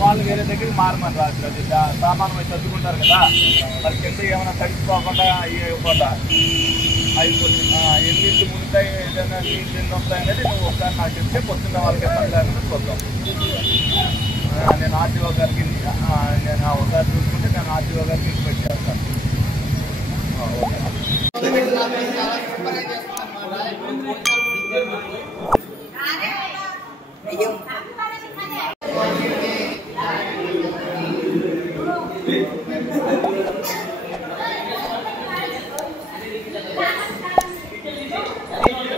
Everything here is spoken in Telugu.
వాళ్ళు వేరే దగ్గరికి మారమని రాదు. అది సామాను పోయి చదువుకుంటారు కదా, మరి కింద ఏమైనా తడిసిపోకుండా ఇవ్వకుండా అవి ఎన్నింటి మునుతాయి, ఏదైనా నీళ్ళు ఎన్ని వస్తాయి అనేది నువ్వు ఒకసారి నాకు చెప్తే పొద్దున్న వాళ్ళకి ఇబ్బంది లేకుండా చూద్దాం. నేను ఆర్టీఓ గారికి నేను ఒకసారి చూసుకుంటే నేను ఆర్టీఓ గారికి